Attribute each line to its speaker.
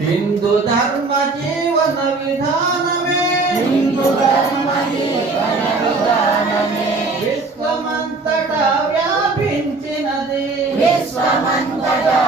Speaker 1: హిందూ ధర్మ జీవన విధానమే విశ్వమంతటా వ్యాపించినది
Speaker 2: విశ్వమంతటా